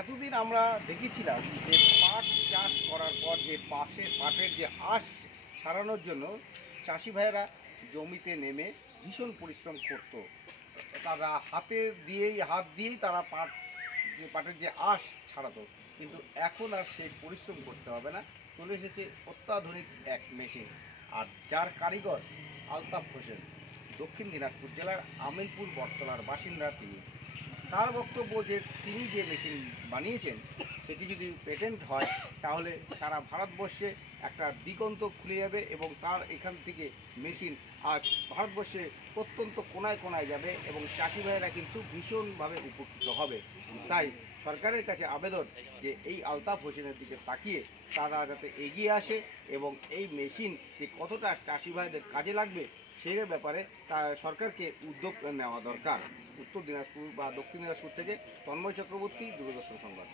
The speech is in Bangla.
এতদিন আমরা দেখেছিলাম যে পাট চাষ করার পর যে পাটের যে আঁশ ছাড়ানোর জন্য চাষি ভাইয়েরা জমিতে নেমে ভীষণ পরিশ্রম করত। তারা হাত দিয়েই তারা পাটের যে আঁশ ছাড়াতো। কিন্তু এখন আর সেই পরিশ্রম করতে হবে না, চলে এসেছে অত্যাধুনিক এক মেশিন। আর যার কারিগর আলতাফ হোসেন, দক্ষিণ দিনাজপুর জেলার আমিনপুর বটতলার বাসিন্দা তিনি। তার বক্তব্য যে তিনি যে মেশিন বানিয়েছেন সেটি যদি পেটেন্ট হয় তাহলে সারা ভারতবর্ষে একটা দিগন্ত খুলে যাবে এবং তার এখান থেকে মেশিন আজ ভারতবর্ষে প্রত্যন্ত কোনায় কোনায় যাবে এবং চাষি ভাইয়েরা কিন্তু ভীষণভাবে উপকৃত হবে। তাই সরকারের কাছে আবেদন যে এই আলতাফ হোসেনের দিকে তাকিয়ে তারা যাতে এগিয়ে আসে এবং এই মেশিন যে কতটা চাষি ভাইদের কাজে লাগবে সে ব্যাপারে সরকারকে উদ্যোগ নেওয়া দরকার। উত্তর দিনাজপুর বা দক্ষিণ দিনাজপুর থেকে তন্ময় চক্রবর্তী, দূরদর্শন সংবাদ।